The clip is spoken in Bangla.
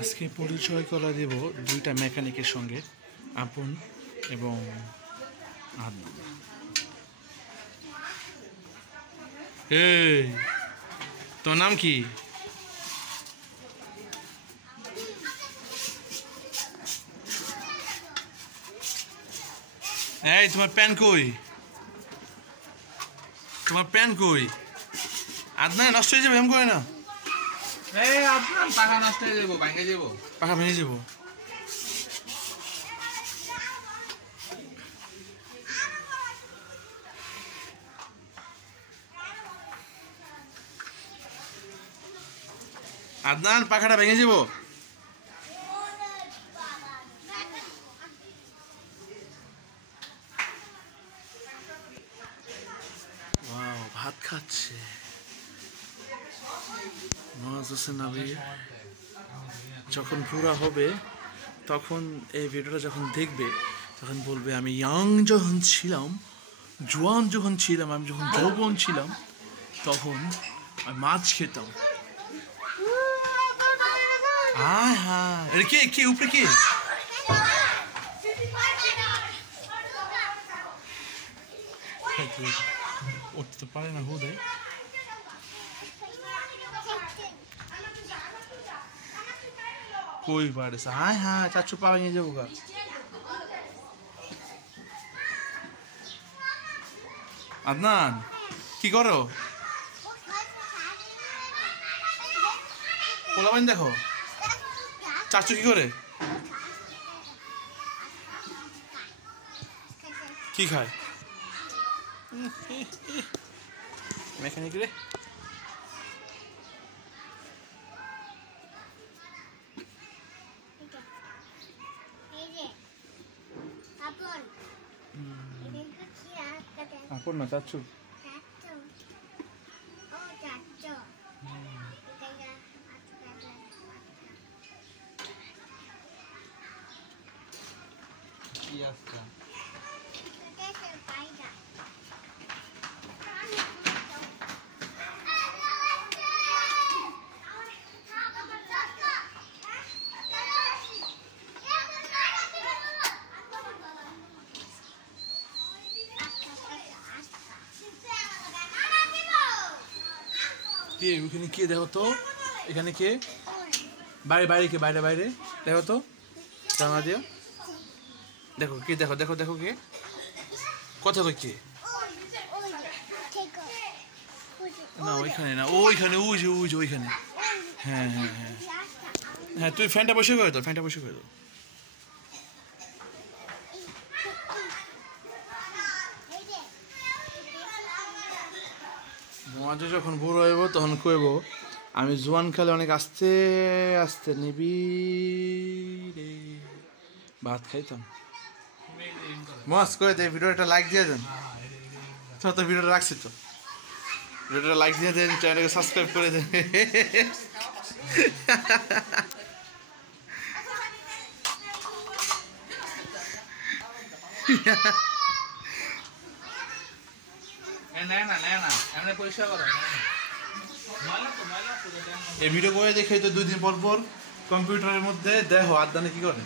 আজকে পরিচয় করা দেব দুইটা মেকানিকের সঙ্গে, আপন এবং আদনান। এই তোর নাম কি? এই তোমার প্যান কই? তোমার প্যান কই? আদনান নষ্ট হয়ে যাবে, এম করে না। পাখা নষ্ট হয়ে যাবো, ভেঙে যাবো, পাখা ভেঙে যাবো। আদনান পাখাটা ভেঙে যাবো। ভাত খাচ্ছে নওয়াজ হোসেন আলী। যখন পুরা হবে তখন এই ভিডিওটা যখন দেখবে তখন বলবে আমি ইয়াং যখন ছিলাম, জোয়ান যখন ছিলাম, আমি যখন যৌবন ছিলাম তখন আমি মাছ খেতাম। হ্যাঁ হ্যাঁ, এটা কে কে উপরে কে? উঠতে তো পারে না হুদে। কই পারে? হ্যাঁ হ্যাঁ, চারশো পা ভেঙে যাবো গা। আদনান কি করো? পোলাবাইন দেখো চাচু কি করে, কি খায়? মেকানিক রে। আপন না চাচু। কে ওখানে? কে দেখো তো এখানে কে? বাইরে বাইরে কে? বাইরে বাইরে দেখো তো, জানা দিও। দেখো কে? দেখো দেখো দেখো কে? কথা কই কে? না ওইখানে না, ওইখানে, ওই যে ওই যে ওইখানে। হ্যাঁ হ্যাঁ হ্যাঁ হ্যাঁ, তুই ফ্যানটা বসে করে দাও, ফ্যানটা বসে করে দাও। মাঝে যখন বুড়ো হইব তখন কইব আমি জোয়ান খালে অনেক আস্তে আস্তে নিবি রে ভাত খাইতাম। মস্ত করে দে, ভিডিওটা লাইক দিয়ে দেন। তো ভিডিওটা রাখছি তো, ভিডিওটা লাইক দিয়ে দেন, চ্যানেলকে সাবস্ক্রাইব করে দেন। এই ভিডিও করে দেখে তো 2 দিন পর পর কম্পিউটারের মধ্যে দেখো আদনানে কি করে।